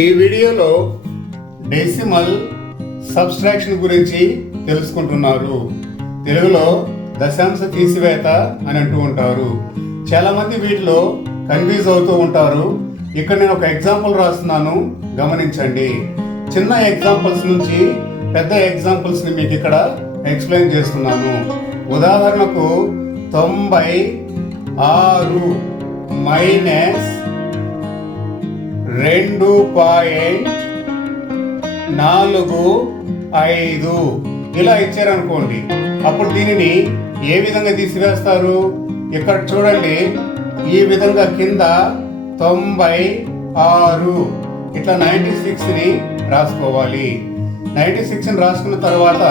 ఈ వీడియోలో decimal subtraction గురించి తెలుసుకుంటున్నారు. తెలుగులో దశాంశ తీసివేత అని అంటూ ఉంటారు. చాలామంది వీటిలో కన్ఫ్యూజ్ అవుతూ ఉంటారు. ఇక్కడ నేను ఒక ఎగ్జాంపుల్ రాస్తున్నాను, గమనించండి. చిన్న ఎగ్జాంపుల్స్ నుంచి పెద్ద ఎగ్జాంపుల్స్ని మీకు ఇక్కడ ఎక్స్ప్లెయిన్ చేస్తున్నాను. ఉదాహరణకు 96 మైనస్ 2.45 ఇలా ఇచ్చారనుకోండి. అప్పుడు దీనిని ఏ విధంగా తీసివేస్తారు? ఇక్కడ చూడండి, ఈ విధంగా కింద 96 ఇట్లా 96ని రాసుకోవాలి. 96ని రాసుకున్న తర్వాత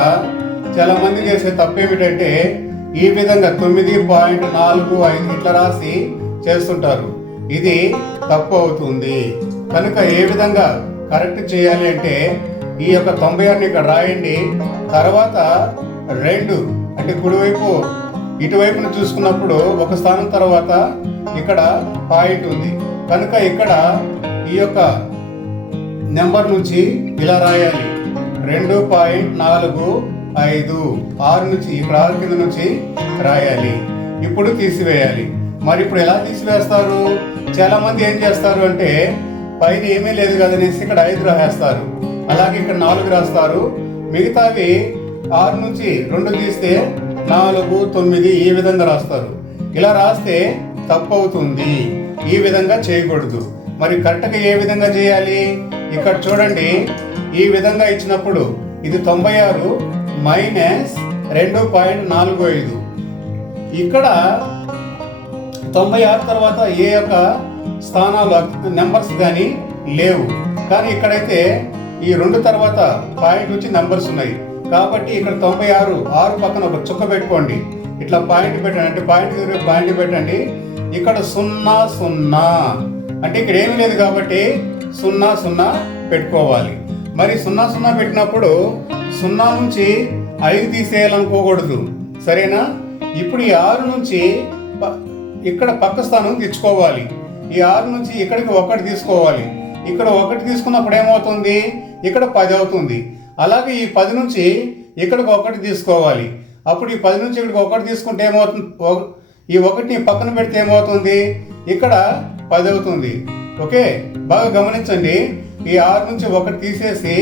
చాలా మంది చేసే తప్పు ఏమిటంటే ఈ విధంగా 9.45 ఇట్లా రాసి చేస్తుంటారు. ఇది తప్పు అవుతుంది. కనుక ఏ విధంగా కరెక్ట్ చేయాలి అంటే ఈ యొక్క 96ని ఇక్కడ రాయండి. తర్వాత 2 అంటే కుడివైపు ఇటువైపును చూసుకున్నప్పుడు ఒక స్థానం తర్వాత ఇక్కడ పాయింట్ ఉంది. కనుక ఇక్కడ ఈ యొక్క నెంబర్ నుంచి ఇలా రాయాలి, 2.45 6 నుంచి ఇక్కడ 6 కింద నుంచి రాయాలి. ఇప్పుడు తీసివేయాలి. మరి ఇప్పుడు ఎలా తీసివేస్తారు? చాలా మంది ఏం చేస్తారు అంటే పైన ఏమీ లేదు కదనేసి ఇక్కడ 5 రాసేస్తారు, అలాగే ఇక్కడ 4 రాస్తారు. మిగతావి 6 నుంచి 2 తీస్తే 4, 9 ఈ విధంగా రాస్తారు. ఇలా రాస్తే తప్పు అవుతుంది. ఈ విధంగా చేయకూడదు. మరి కరెక్ట్గా ఏ విధంగా చేయాలి? ఇక్కడ చూడండి, ఈ విధంగా ఇచ్చినప్పుడు ఇది 96 మైనస్ 2.45. ఇక్కడ 96 తర్వాత ఏ యొక్క స్థానాలు నెంబర్స్ కానీ లేవు. కానీ ఇక్కడైతే ఈ 2 తర్వాత పాయింట్ వచ్చి నెంబర్స్ ఉన్నాయి. కాబట్టి ఇక్కడ 96 పక్కన ఒక చుక్క పెట్టుకోండి. ఇట్లా పాయింట్ పెట్టండి, అంటే పాయింట్ పెట్టండి. ఇక్కడ 0 అంటే ఇక్కడ ఏమీ లేదు కాబట్టి 0 పెట్టుకోవాలి. మరి 0 పెట్టినప్పుడు 0 నుంచి 5 తీసేయాలనుకోకూడదు, సరేనా? ఇప్పుడు ఈ 6 నుంచి ఇక్కడ పక్క స్థానం తెచ్చుకోవాలి. ఈ 6 నుంచి ఇక్కడికి 1 తీసుకోవాలి. ఇక్కడ 1 తీసుకున్నప్పుడు ఏమవుతుంది? ఇక్కడ 10 అవుతుంది. అలాగే ఈ 10 నుంచి ఇక్కడికి 1 తీసుకోవాలి. అప్పుడు ఈ 10 నుంచి ఇక్కడికి 1 తీసుకుంటే ఏమవుతుంది? ఈ 1ని పక్కన పెడితే ఏమవుతుంది? ఇక్కడ 10 అవుతుంది. ఓకే, బాగా గమనించండి. ఈ 6 నుంచి 1 తీసేసి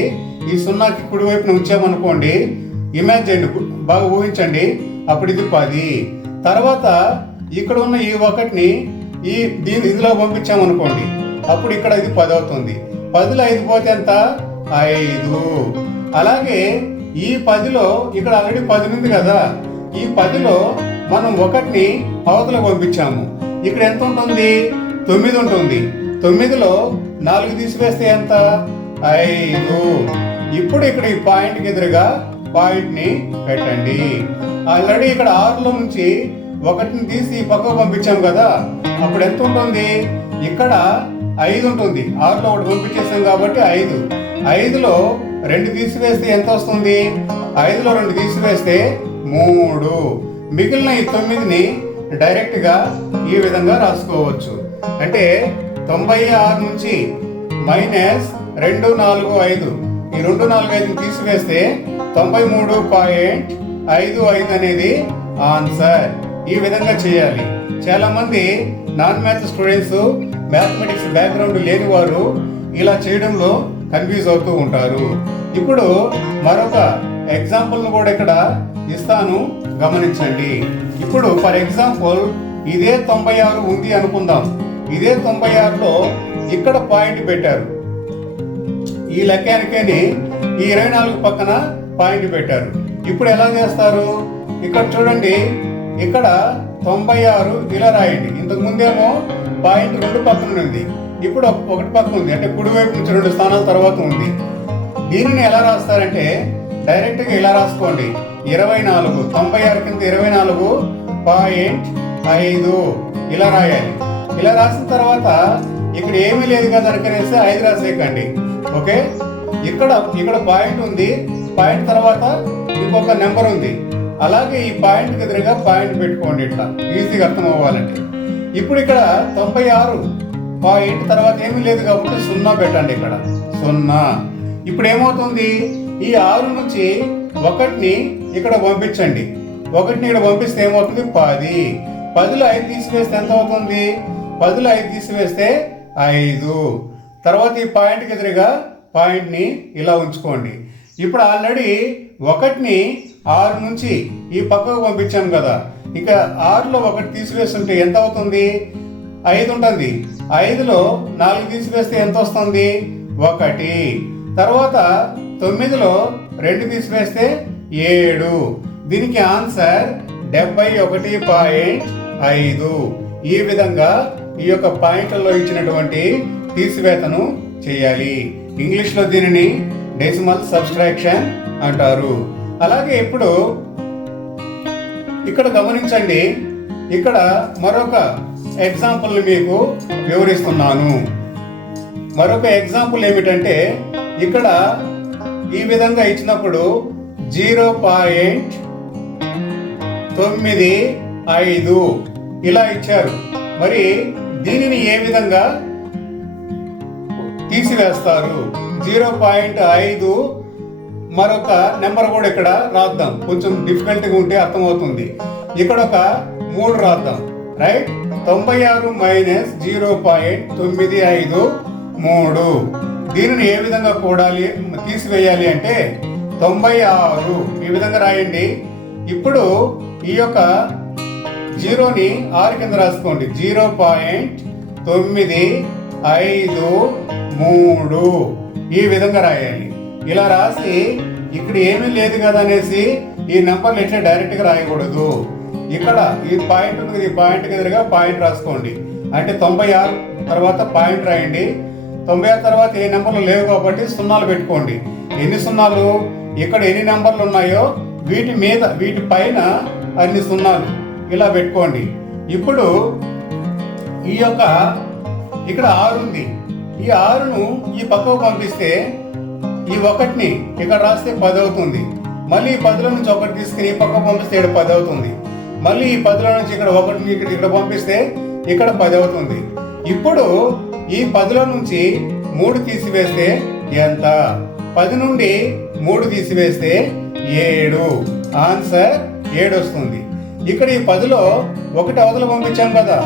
ఈ 0కి కుడి వైపున ఉంచామనుకోండి. ఇమాజిన్, బాగా ఊహించండి. అప్పుడు ఇది 10. తర్వాత ఇక్కడ ఉన్న ఈ 1ని ఇందులో పంపించామనుకోండి. అప్పుడు ఇక్కడ ఇది 10 అవుతుంది. 10లో 5 పోతే ఎంత? 5. అలాగే ఈ 10లో ఇక్కడ ఆల్రెడీ 10 ఉంది కదా, ఈ 10లో మనం 1ని అవతల పంపించాము. ఇక్కడ ఎంత ఉంటుంది? 9 ఉంటుంది. 9లో 4 తీసివేస్తే ఎంత? 5. ఇప్పుడు ఇక్కడ ఈ పాయింట్కి ఎదురుగా పాయింట్ని పెట్టండి. ఆల్రెడీ ఇక్కడ 6లో నుంచి 1ని తీసి పక్కకు పంపించాం కదా, అప్పుడు ఎంత ఉంటుంది? ఇక్కడ 5 ఉంటుంది. 6లో 1 పంపించేసాం కాబట్టి 5. 5లో 2 తీసివేస్తే ఎంత వస్తుంది? 5లో 2 తీసివేస్తే 3. మిగిలిన ఈ 9ని డైరెక్ట్గా ఈ విధంగా రాసుకోవచ్చు. అంటే 96 నుంచి మైనస్ 245 ఈ 245 తీసివేస్తే 93.55 అనేది ఆన్సర్. ఈ విధంగా చేయాలి. చాలా మంది non maths students, mathematics background లేని వారు ఇలా చేయడంలో కన్ఫ్యూజ్ అవుతూ ఉంటారు. ఇప్పుడు మరొక ఎగ్జాంపుల్ను కూడా ఇక్కడ ఇస్తాను, గమనించండి. ఇప్పుడు ఫర్ ఎగ్జాంపుల్ ఇదే 96 ఉంది అనుకుందాం. ఇదే 96లో ఇక్కడ పాయింట్ పెట్టారు. ఈ లెక్కానికేని ఈ 24 పక్కన పాయింట్ పెట్టారు. ఇప్పుడు ఎలా చేస్తారు? ఇక్కడ చూడండి, ఇక్కడ 96 ఇలా రాయండి. ఇంతకు ముందేమో పాయింట్ 2 పక్కన ఉంది, ఇప్పుడు 1 పక్కన ఉంది. అంటే కుడివైపు నుంచి 2 స్థానాల తర్వాత ఉంది. దీనిని ఎలా రాస్తారంటే డైరెక్ట్గా ఇలా రాసుకోండి, 24 96 కింద 24.5 ఇలా రాయాలి. ఇలా రాసిన తర్వాత ఇక్కడ ఏమీ లేదు కదా అనుకునేసి 5 రాసేయకండి. ఓకే, ఇక్కడ పాయింట్ ఉంది, పాయింట్ తర్వాత ఇంకొక నెంబర్ ఉంది. అలాగే ఈ పాయింట్కి ఎదురుగా పాయింట్ పెట్టుకోండి. ఇట్లా ఈజీగా అర్థం అవ్వాలంటే ఇప్పుడు ఇక్కడ 96 పాయింట్ తర్వాత ఏమీ లేదు కాబట్టి 0 పెట్టండి ఇక్కడ 0. ఇప్పుడు ఏమవుతుంది, ఈ 6 నుంచి 1ని ఇక్కడ పంపించండి. 1ని ఇక్కడ పంపిస్తే ఏమవుతుంది 10. 10లో 5 తీసివేస్తే ఎంత అవుతుంది, 10లో 5 తీసివేస్తే 5. తర్వాత ఈ పాయింట్కి ఎదురుగా పాయింట్ని ఇలా ఉంచుకోండి. ఇప్పుడు ఆల్రెడీ 1ని 6 నుంచి ఈ పక్కకు పంపించాం కదా, ఇక 6లో 1 తీసివేస్తుంటే ఎంత అవుతుంది 5 ఉంటుంది. 5లో 4 తీసివేస్తే ఎంత వస్తుంది 1. తర్వాత 9లో 2 తీసివేస్తే 7. దీనికి ఆన్సర్ 71.5. ఈ విధంగా ఈ యొక్క పాయింట్లలో ఇచ్చినటువంటి తీసివేతను చేయాలి. ఇంగ్లీష్లో దీనిని డెసిమల్ సబ్ట్రాక్షన్ అంటారు. అలాగే ఇప్పుడు ఇక్కడ గమనించండి, ఇక్కడ మరొక ఎగ్జాంపుల్ని మీకు వివరిస్తున్నాను. మరొక ఎగ్జాంపుల్ ఏమిటంటే, ఇక్కడ ఈ విధంగా ఇచ్చినప్పుడు 0.95 ఇలా ఇచ్చారు. మరి దీనిని ఏ విధంగా తీసివేస్తారు? 0.5 మరొక నెంబర్ కూడా ఇక్కడ రాద్దాం, కొంచెం డిఫికల్ట్గా ఉంటే అర్థమవుతుంది. ఇక్కడ ఒక 3 రాద్దాం, రైట్? 96 మైనస్ 0.95 దీనిని ఏ విధంగా కూడాలి తీసివేయాలి అంటే 96 ఈ విధంగా రాయండి. ఇప్పుడు ఈ యొక్క 0ని 6 కింద రాసుకోండి. 0.953 ఈ విధంగా రాయాలి. ఇలా రాసి ఇక్కడ ఏమీ లేదు కదా అనేసి ఈ నెంబర్లు ఎట్లా డైరెక్ట్గా రాయకూడదు. ఇక్కడ ఈ పాయింట్ ఉంది, ఈ పాయింట్కి ఎదురుగా పాయింట్ రాసుకోండి. అంటే 96 తర్వాత పాయింట్ రాయండి. 96 తర్వాత ఏ నెంబర్లు లేవు కాబట్టి 0 పెట్టుకోండి. ఎన్ని 0? ఇక్కడ ఎన్ని నెంబర్లు ఉన్నాయో వీటి మీద వీటి పైన అన్ని 0 ఇలా పెట్టుకోండి. ఇప్పుడు ఈ యొక్క ఇక్కడ 6 ఉంది. ఈ 6ను ఈ పక్కకు పంపిస్తే ఈ 1ని ఇక్కడ రాస్తే 10 అవుతుంది. మళ్ళీ ఈ 10లో నుంచి 1 తీసుకుని ఈ పక్కకు పంపిస్తే ఇక్కడ 10 అవుతుంది. మళ్ళీ ఈ 10లో నుంచి ఇక్కడ 1ని ఇక్కడ పంపిస్తే ఇక్కడ 10 అవుతుంది. ఇప్పుడు ఈ 10లో నుంచి 3 తీసివేస్తే ఎంత? 10 నుండి 3 తీసివేస్తే 7. ఆన్సర్ 7 వస్తుంది. ఇక్కడ ఈ 10లో 1 అవతల పంపించాం కదా,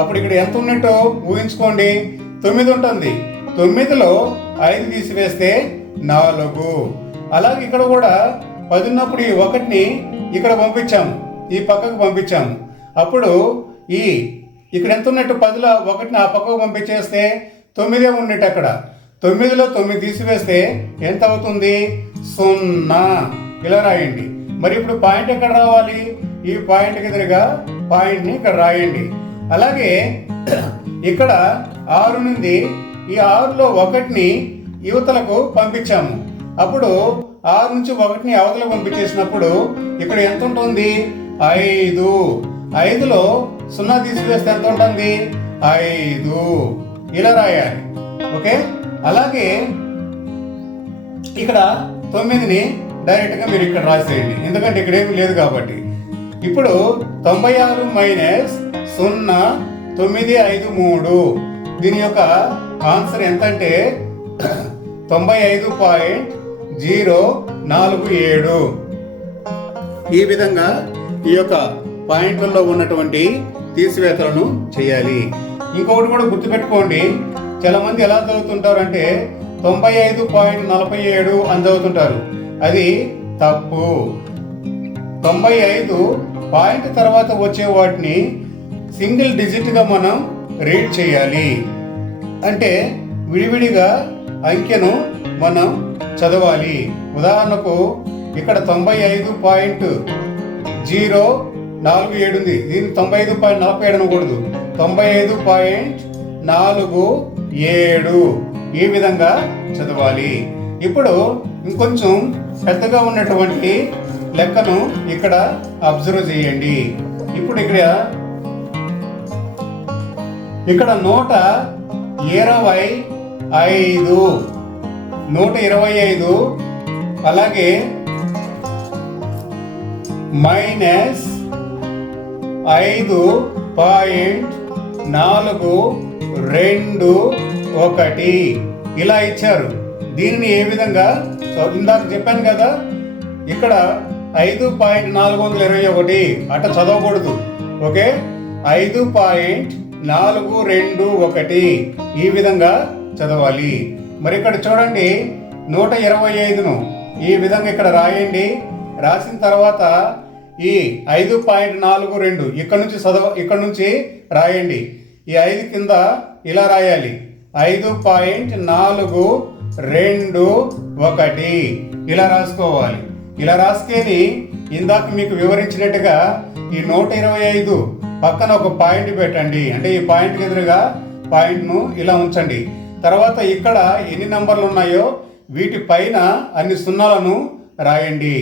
అప్పుడు ఇక్కడ ఎంత ఉన్నట్టు ఊహించుకోండి. 9 ఉంటుంది. 9లో 5 తీసివేస్తే 4. అలాగే ఇక్కడ కూడా 10 ఉన్నప్పుడు ఈ 1ని ఇక్కడ పంపించాము, ఈ పక్కకు పంపించాము. అప్పుడు ఇక్కడ ఎంత ఉన్నట్టు 10లో 1ని ఆ పక్కకు పంపించేస్తే 9 ఉన్నట్టు. అక్కడ 9లో 9 తీసివేస్తే ఎంత అవుతుంది? 0. ఇలా రాయండి. మరి ఇప్పుడు పాయింట్ ఎక్కడ రావాలి? ఈ పాయింట్కి ఎదురుగా పాయింట్ని ఇక్కడ రాయండి. అలాగే ఇక్కడ 6 నుండి ఈ 6లో 1ని యువతలకు పంపించాము. అప్పుడు 6 నుంచి 1ని అవతలకు పంపించేసినప్పుడు ఇక్కడ ఎంత ఉంటుంది? 5. 5లో 0 తీసివేస్తే ఎంత ఉంటుంది? 5. ఇలా రాయాలి. ఓకే. అలాగే ఇక్కడ 9ని డైరెక్ట్గా మీరు ఇక్కడ రాసేయండి, ఎందుకంటే ఇక్కడ ఏమి లేదు కాబట్టి. ఇప్పుడు 96 మైనస్ 0.953 దీని యొక్క ఆన్సర్ ఎంత అంటే 95.047. ఈ విధంగా ఈ యొక్క పాయింట్లలో ఉన్నటువంటి తీసివేతలను చేయాలి. ఇంకొకటి కూడా గుర్తుపెట్టుకోండి, చాలా మంది ఎలా చదువుతుంటారంటే 95.47 అని చదువుతుంటారు. అది తప్పు. 95 పాయింట్ తర్వాత వచ్చే వాటిని సింగిల్ డిజిట్గా మనం రీడ్ చేయాలి. అంటే విడివిడిగా అంకెను మనం చదవాలి. ఉదాహరణకు ఇక్కడ 95.047 ఉంది, దీన్ని 95.47 అనకూడదు, 95.47 ఈ విధంగా చదవాలి. ఇప్పుడు ఇంకొంచెం పెద్దగా ఉన్నటువంటి లెక్కను ఇక్కడ అబ్జర్వ్ చేయండి. ఇప్పుడు ఇక్కడ 125 అలాగే -5.42 2 1 ఇలా ఇచ్చారు. దీనిని ఏ విధంగా, ఇందాక చెప్పాను కదా, ఇక్కడ 5.421 అట చదవకూడదు. ఓకే, 5.421 ఈ విధంగా చదవాలి. మరి ఇక్కడ చూడండి, 125ను ఈ విధంగా ఇక్కడ రాయండి. రాసిన తర్వాత ఈ 5.42 ఇక్కడ నుంచి రాయండి. ఈ 5 కింద ఇలా రాయాలి, 5.421 ఇలా రాసుకోవాలి. ఇలా రాసుకొని ఇందాక మీకు వివరించినట్టుగా ఈ 125 పక్కన ఒక పాయింట్ పెట్టండి. అంటే ఈ పాయింట్కి ఎదురుగా పాయింట్ను ఇలా ఉంచండి. తర్వాత ఇక్కడ ఎన్ని నంబర్లు ఉన్నాయో వీటి పైన అన్ని సున్నాలను రాయండి.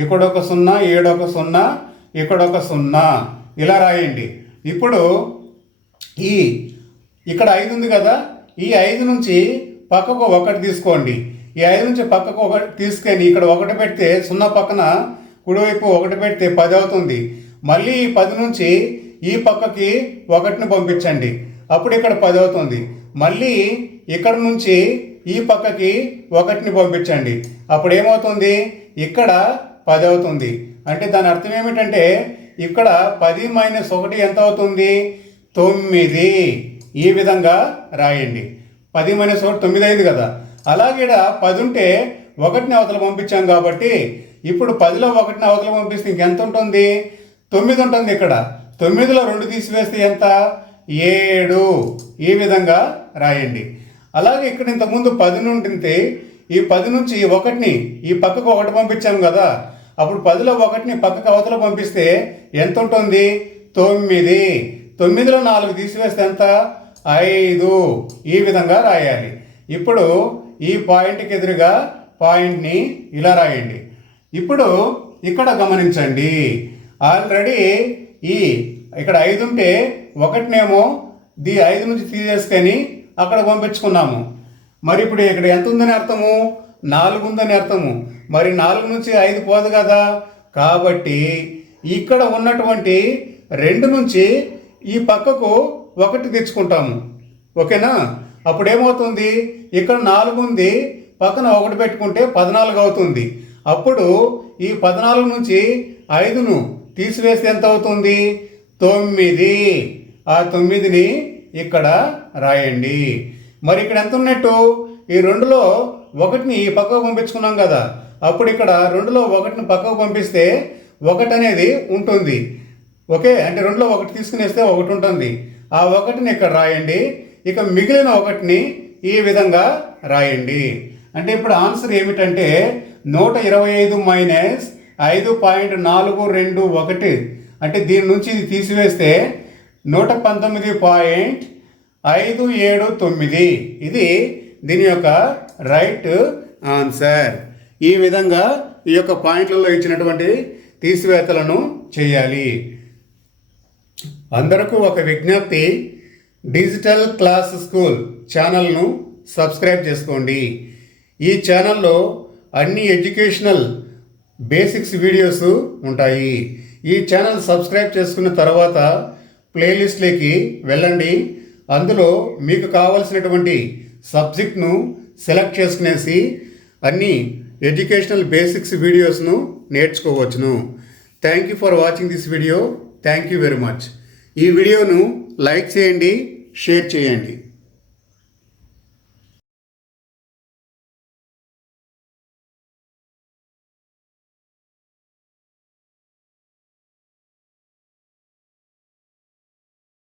ఇక్కడ ఒక 0, ఏడొక 0, ఇక్కడ ఒక 0 ఇలా రాయండి. ఇప్పుడు ఇక్కడ 5 ఉంది కదా, ఈ 5 నుంచి పక్కకు 1 తీసుకోండి. ఈ 5 నుంచి పక్కకు 1 తీసుకొని ఇక్కడ 1 పెడితే 0 పక్కన కుడివైపు 1 పెడితే 10 అవుతుంది. మళ్ళీ ఈ 10 నుంచి ఈ పక్కకి 1ని పంపించండి, అప్పుడు ఇక్కడ 10 అవుతుంది. మళ్ళీ ఇక్కడ నుంచి ఈ పక్కకి 1ని పంపించండి, అప్పుడు ఏమవుతుంది, ఇక్కడ 10 అవుతుంది. అంటే దాని అర్థం ఏమిటంటే ఇక్కడ 10 - 1 ఎంత అవుతుంది, 9 ఈ విధంగా రాయండి. 10 - 1 9 అయింది కదా. అలాగే 10 ఉంటే 1ని అవతల పంపించాం కాబట్టి ఇప్పుడు 10లో 1ని అవతల పంపిస్తే ఇంకెంత ఉంటుంది, 9 ఉంటుంది. ఇక్కడ 9లో 2 తీసివేస్తే ఎంత, 7 ఈ విధంగా రాయండి. అలాగే ఇక్కడ ఇంతకుముందు 10 ఉంటే ఈ 10 నుంచి 1ని ఈ పక్కకు 1 పంపించాం కదా, అప్పుడు 10లో 1ని పక్కకు అవతల పంపిస్తే ఎంత ఉంటుంది, 9. 9లో 4 తీసివేస్తే ఎంత, 5 ఈ విధంగా రాయాలి. ఇప్పుడు ఈ పాయింట్కి ఎదురుగా పాయింట్ని ఇలా రాయండి. ఇప్పుడు ఇక్కడ గమనించండి, ఆల్రెడీ ఇక్కడ 5 ఉంటే 1నేమో 5 నుంచి తీసేసుకొని అక్కడ పంపించుకున్నాము. మరి ఇప్పుడు ఇక్కడ ఎంత ఉందని అర్థము, 4 ఉందని అర్థము. మరి 4 నుంచి 5 పోదు కదా, కాబట్టి ఇక్కడ ఉన్నటువంటి 2 నుంచి ఈ పక్కకు 1 తెచ్చుకుంటాము. ఓకేనా, అప్పుడు ఏమవుతుంది, ఇక్కడ 4 ఉంది, పక్కన 1 పెట్టుకుంటే 14 అవుతుంది. అప్పుడు ఈ 14 నుంచి 5ను తీసివేస్తే ఎంత అవుతుంది, 9. ఆ 9ని ఇక్కడ రాయండి. మరి ఇక్కడ ఎంత ఉన్నట్టు, ఈ 2లో 1ని ఈ పక్కకు పంపించుకున్నాం కదా, అప్పుడు ఇక్కడ 2లో 1ని పక్కకు పంపిస్తే 1 అనేది ఉంటుంది. ఓకే, అంటే 2లో 1 తీసుకునేస్తే 1 ఉంటుంది. ఆ 1ని ఇక్కడ రాయండి. ఇక మిగిలిన 1ని ఈ విధంగా రాయండి. అంటే ఇప్పుడు ఆన్సర్ ఏమిటంటే 125 - 5.421 అంటే దీని నుంచి ఇది తీసివేస్తే 119.579 ఇది దీని యొక్క రైట్ ఆన్సర్. ఈ విధంగా ఈ యొక్క పాయింట్లలో ఇచ్చినటువంటి తీసివేతలను చేయాలి. అందరికీ ఒక విజ్ఞప్తి, డిజిటల్ క్లాస్ స్కూల్ ఛానల్ను సబ్స్క్రైబ్ చేసుకోండి. ఈ ఛానల్లో అన్ని ఎడ్యుకేషనల్ బేసిక్స్ వీడియోస్ ఉంటాయి. ఈ ఛానల్ సబ్స్క్రైబ్ చేసుకున్న తర్వాత ప్లేలిస్ట్లోకి వెళ్ళండి. అందులో మీకు కావాల్సినటువంటి సబ్జెక్ట్ను సెలెక్ట్ చేసుకునేసి అన్ని ఎడ్యుకేషనల్ బేసిక్స్ వీడియోస్ను నేర్చుకోవచ్చును. Thank you for watching this video. Thank you very much. ఈ వీడియోను లైక్ చేయండి, షేర్ చేయండి.